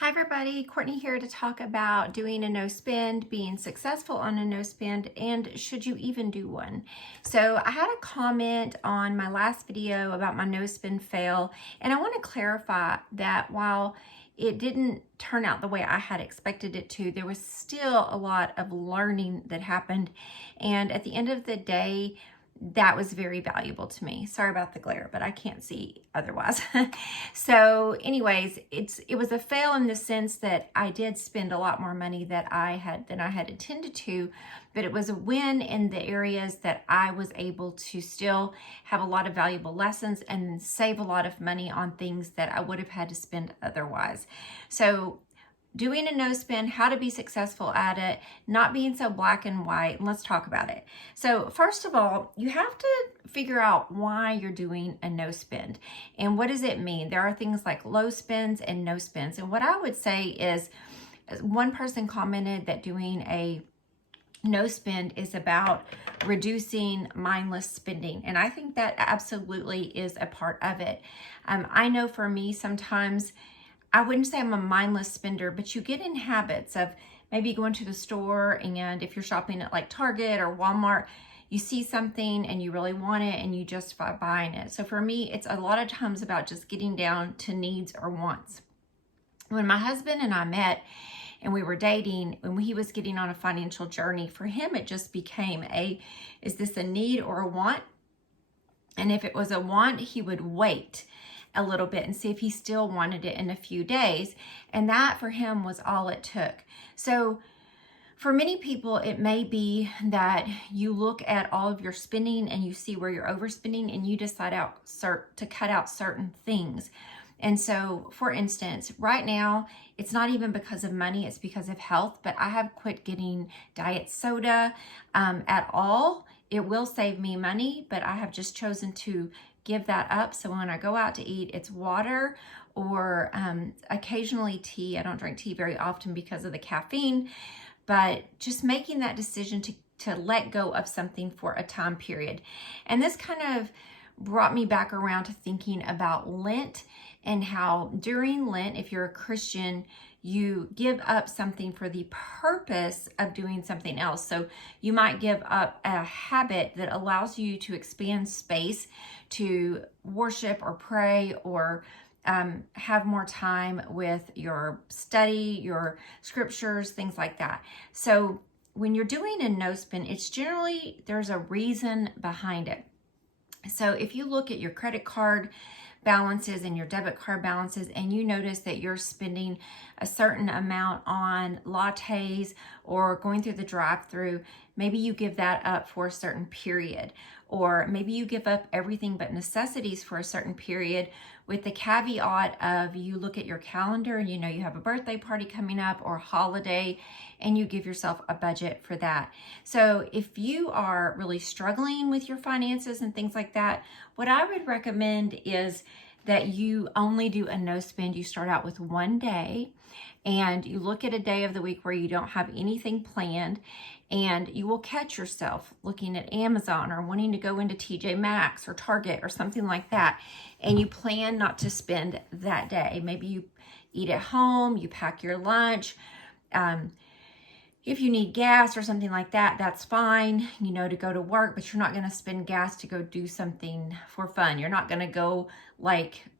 Hi everybody, Courtney here to talk about doing a no spend, being successful on a no spend, and should you even do one. So I had a comment on my last video about my no spend fail, and I want to clarify that while it didn't turn out the way I had expected it to, there was still a lot of learning that happened, and at the end of the day, that was very valuable to me. Sorry about the glare, but I can't see otherwise. So anyways, it was a fail in the sense that I did spend a lot more money than I had intended to, but it was a win in the areas that I was able to still have a lot of valuable lessons and save a lot of money on things that I would have had to spend otherwise. So doing a no spend, how to be successful at it, not being so black and white, and let's talk about it. So first of all, you have to figure out why you're doing a no spend and what does it mean. There are things like low spends and no spends, and what I would say is, one person commented that doing a no spend is about reducing mindless spending, and I think that absolutely is a part of it. I know for me, sometimes I wouldn't say I'm a mindless spender, but you get in habits of maybe going to the store, and if you're shopping at like Target or Walmart, you see something and you really want it and you justify buying it. So for me, it's a lot of times about just getting down to needs or wants. When my husband and I met and we were dating, when he was getting on a financial journey, for him it just became is this a need or a want? And if it was a want, he would wait a little bit and see if he still wanted it in a few days. And that for him was all it took. So for many people, it may be that you look at all of your spending and you see where you're overspending and you decide to cut out certain things. And so, for instance, right now, it's not even because of money, it's because of health, but I have quit getting diet soda at all. It will save me money, but I have just chosen to give that up. So when I go out to eat, it's water or occasionally tea. I don't drink tea very often because of the caffeine, but just making that decision to let go of something for a time period. And this kind of brought me back around to thinking about Lent and how during Lent, if you're a Christian, you give up something for the purpose of doing something else. So you might give up a habit that allows you to expand space to worship or pray or have more time with your study, your scriptures, things like that. So when you're doing a no spend, it's generally, there's a reason behind it. So if you look at your credit card balances and your debit card balances and you notice that you're spending a certain amount on lattes or going through the drive-through, maybe you give that up for a certain period, or maybe you give up everything but necessities for a certain period, with the caveat of you look at your calendar and you know you have a birthday party coming up or a holiday and you give yourself a budget for that. So if you are really struggling with your finances and things like that, what I would recommend is that you only do a no spend. You start out with one day and you look at a day of the week where you don't have anything planned, and you will catch yourself looking at Amazon or wanting to go into TJ Maxx or Target or something like that, and you plan not to spend that day. Maybe you eat at home, you pack your lunch. If you need gas or something like that, that's fine, to go to work, but you're not going to spend gas to go do something for fun. You're not going to go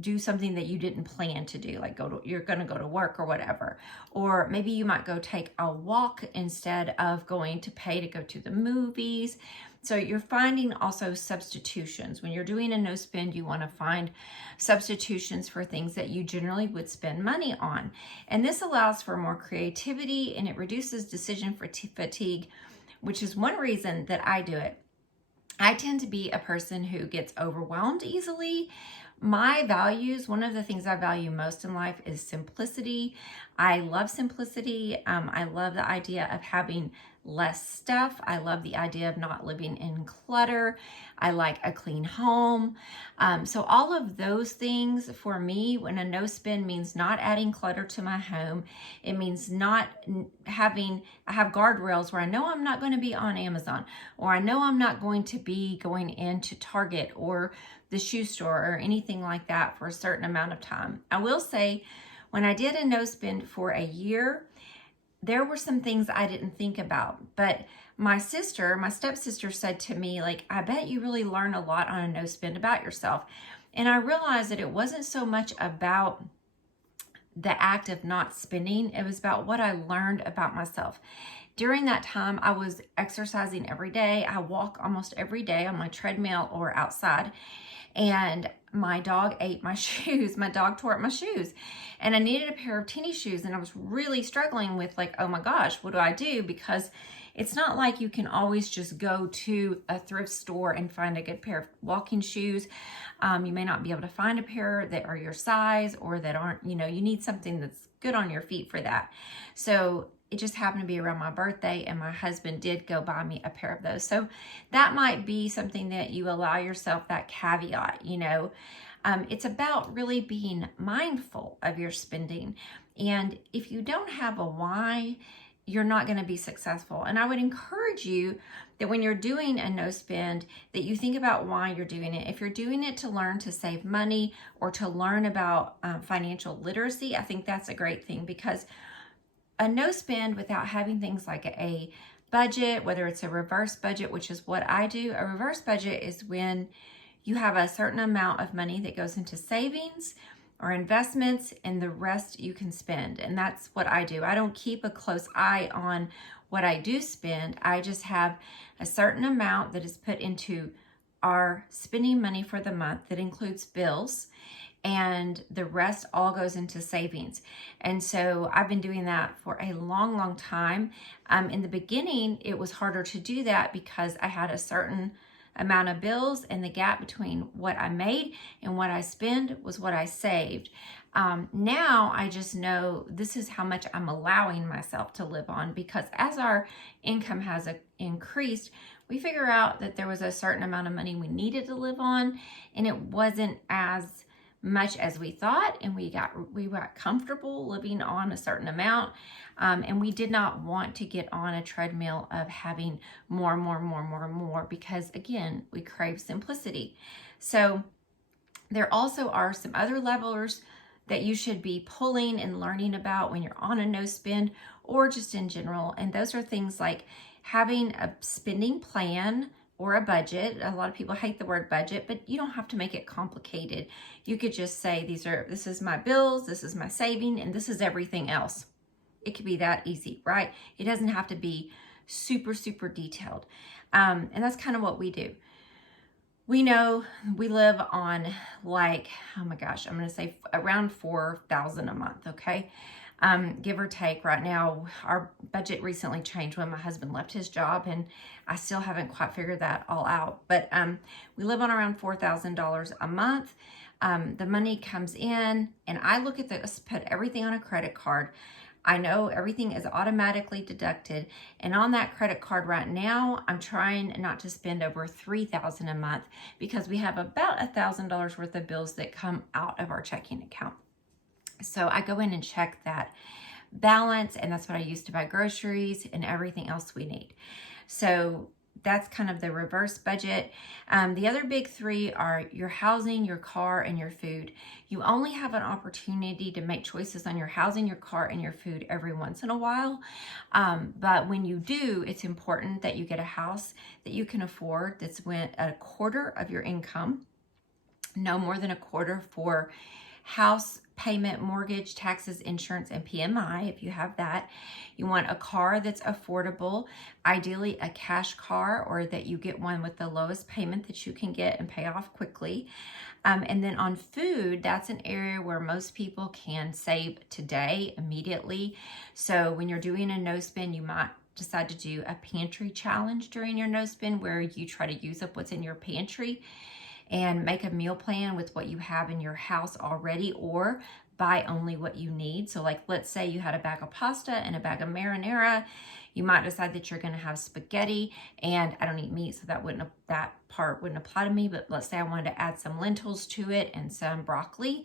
do something that you didn't plan to do, you're going to go to work or whatever. Or maybe you might go take a walk instead of going to pay to go to the movies. So you're finding also substitutions. When you're doing a no spend, you want to find substitutions for things that you generally would spend money on. And this allows for more creativity and it reduces decision fatigue, which is one reason that I do it. I tend to be a person who gets overwhelmed easily. My values, one of the things I value most in life is simplicity. I love simplicity. I love the idea of having less stuff. I love the idea of not living in clutter. I like a clean home. So all of those things for me, when a no spend means not adding clutter to my home, it means not I have guardrails where I know I'm not going to be on Amazon, or I know I'm not going to be going into Target or the shoe store or anything like that for a certain amount of time. I will say When I did a no spend for a year, there were some things I didn't think about, but my stepsister said to me, like, I bet you really learn a lot on a no spend about yourself. And I realized that it wasn't so much about the act of not spending, it was about what I learned about myself. During that time, I was exercising every day. I walk almost every day on my treadmill or outside. And my dog ate my shoes. My dog tore up my shoes. And I needed a pair of tennis shoes. And I was really struggling with, like, oh my gosh, what do I do? Because it's not like you can always just go to a thrift store and find a good pair of walking shoes. You may not be able to find a pair that are your size or that aren't, you need something that's good on your feet for that. So it just happened to be around my birthday, and my husband did go buy me a pair of those. So that might be something that you allow yourself, that caveat, It's about really being mindful of your spending. And if you don't have a why, you're not going to be successful. And I would encourage you that when you're doing a no spend, that you think about why you're doing it. If you're doing it to learn to save money or to learn about financial literacy, I think that's a great thing, because a no spend without having things like a budget, whether it's a reverse budget, which is what I do. A reverse budget is when you have a certain amount of money that goes into savings or investments, and the rest you can spend. And that's what I do. I don't keep a close eye on what I do spend. I just have a certain amount that is put into our spending money for the month that includes bills, and the rest all goes into savings. And so I've been doing that for a long, long time. In the beginning, it was harder to do that because I had a certain amount of bills, and the gap between what I made and what I spend was what I saved. Now I just know this is how much I'm allowing myself to live on, because as our income has increased, we figure out that there was a certain amount of money we needed to live on, and it wasn't as much as we thought, and we got comfortable living on a certain amount, and we did not want to get on a treadmill of having more, because again, we crave simplicity. So there also are some other levers that you should be pulling and learning about when you're on a no spend, or just in general, and those are things like having a spending plan or a budget. A lot of people hate the word budget, but you don't have to make it complicated. You could just say, this is my bills, this is my saving, and this is everything else. It could be that easy, right? It doesn't have to be super, super detailed. And that's kind of what we do. We know we live on, like, oh my gosh, I'm going to say around $4,000 a month, okay? Give or take. Right now, our budget recently changed when my husband left his job, and I still haven't quite figured that all out. But we live on around $4,000 a month. The money comes in, and I look at this, put everything on a credit card. I know everything is automatically deducted, and on that credit card right now, I'm trying not to spend over $3,000 a month, because we have about $1,000 worth of bills that come out of our checking account. So I go in and check that balance, and that's what I use to buy groceries and everything else we need. So that's kind of the reverse budget. The other big three are your housing, your car, and your food. You only have an opportunity to make choices on your housing, your car, and your food every once in a while. But when you do, it's important that you get a house that you can afford, that's a quarter of your income, no more than a quarter for house payment, mortgage, taxes, insurance, and PMI, if you have that. You want a car that's affordable, ideally a cash car, or that you get one with the lowest payment that you can get and pay off quickly. And then on food, that's an area where most people can save today, immediately. So when you're doing a no spend, you might decide to do a pantry challenge during your no spend, where you try to use up what's in your pantry and make a meal plan with what you have in your house already, or buy only what you need. So like, let's say you had a bag of pasta and a bag of marinara. You might decide that you're going to have spaghetti, and I don't eat meat, so that part wouldn't apply to me. But let's say I wanted to add some lentils to it and some broccoli,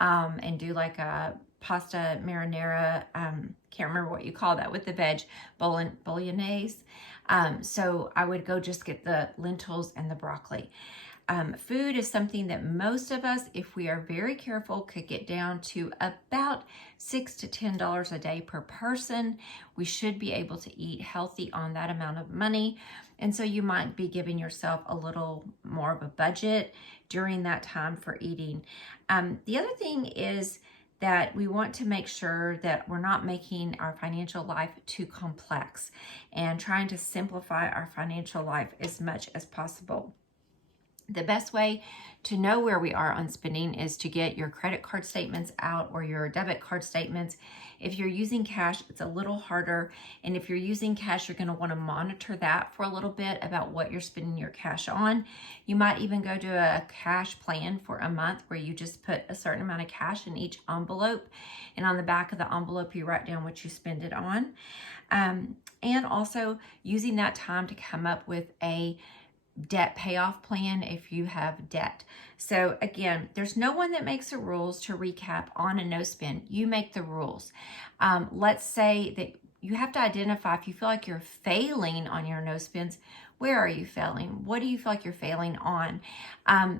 and do like a pasta marinara. Can't remember what you call that with the veg, bolognese. So I would go just get the lentils and the broccoli. Food is something that most of us, if we are very careful, could get down to about $6 to $10 a day per person. We should be able to eat healthy on that amount of money. And so you might be giving yourself a little more of a budget during that time for eating. The other thing is that we want to make sure that we're not making our financial life too complex and trying to simplify our financial life as much as possible. The best way to know where we are on spending is to get your credit card statements out or your debit card statements. If you're using cash, it's a little harder. And if you're using cash, you're going to want to monitor that for a little bit about what you're spending your cash on. You might even go to a cash plan for a month where you just put a certain amount of cash in each envelope. And on the back of the envelope, you write down what you spend it on. And also using that time to come up with a debt payoff plan if you have debt. So again, there's no one that makes the rules. To recap on a no spend, you make the rules. Let's say that you have to identify if you feel like you're failing on your no spends. Where are you failing? What do you feel like you're failing on?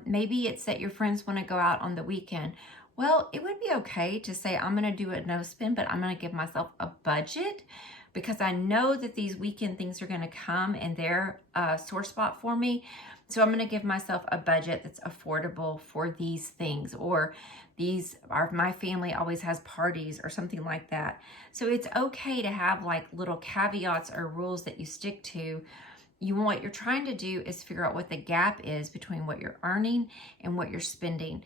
Maybe it's that your friends want to go out on the weekend. Well, it would be okay to say, I'm going to do a no spend, but I'm going to give myself a budget, because I know that these weekend things are going to come and they're a sore spot for me. So I'm going to give myself a budget that's affordable for these things, or my family always has parties or something like that. So it's okay to have like little caveats or rules that you stick to. What you're trying to do is figure out what the gap is between what you're earning and what you're spending.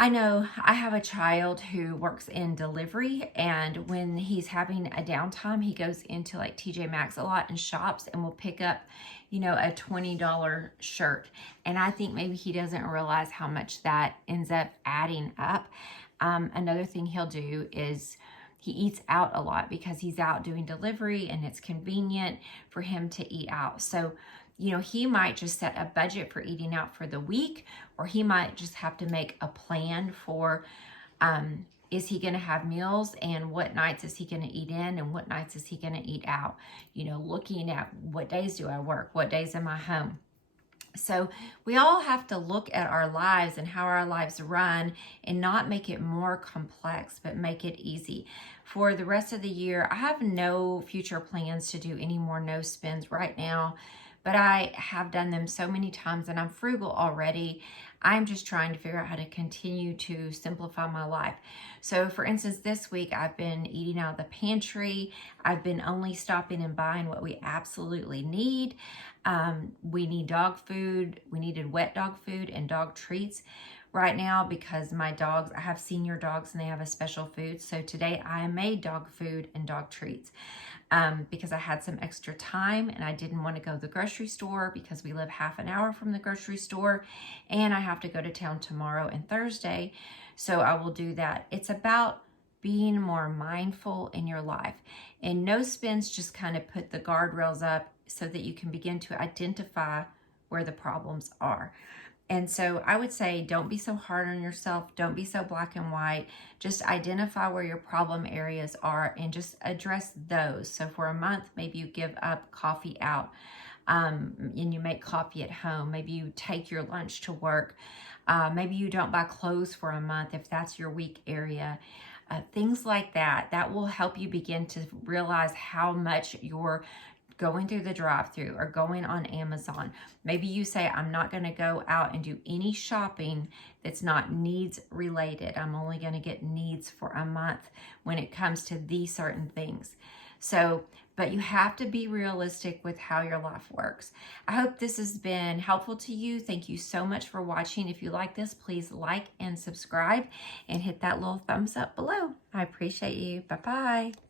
I know I have a child who works in delivery, and when he's having a downtime, he goes into like TJ Maxx a lot and shops and will pick up, a $20 shirt. And I think maybe he doesn't realize how much that ends up adding up. Another thing he'll do is he eats out a lot because he's out doing delivery and it's convenient for him to eat out. So he might just set a budget for eating out for the week, or he might just have to make a plan for, is he going to have meals, and what nights is he going to eat in and what nights is he going to eat out? Looking at what days do I work, what days am I home? So we all have to look at our lives and how our lives run and not make it more complex, but make it easy. For the rest of the year, I have no future plans to do any more no spends right now, but I have done them so many times and I'm frugal already. I'm just trying to figure out how to continue to simplify my life. So for instance, this week I've been eating out of the pantry. I've been only stopping and buying what we absolutely need. We need dog food. We needed wet dog food and dog treats right now because my dogs, I have senior dogs and they have a special food. So today I made dog food and dog treats because I had some extra time and I didn't want to go to the grocery store because we live half an hour from the grocery store and I have to go to town tomorrow and Thursday. So I will do that. It's about being more mindful in your life, and no spends just kind of put the guardrails up so that you can begin to identify where the problems are. And so I would say, don't be so hard on yourself. Don't be so black and white. Just identify where your problem areas are and just address those. So for a month, maybe you give up coffee out and you make coffee at home. Maybe you take your lunch to work. Maybe you don't buy clothes for a month if that's your weak area. Things like that. That will help you begin to realize how much you're going through the drive-thru or going on Amazon. Maybe you say, I'm not going to go out and do any shopping that's not needs related. I'm only going to get needs for a month when it comes to these certain things. So, but you have to be realistic with how your life works. I hope this has been helpful to you. Thank you so much for watching. If you like this, please like and subscribe and hit that little thumbs up below. I appreciate you. Bye-bye.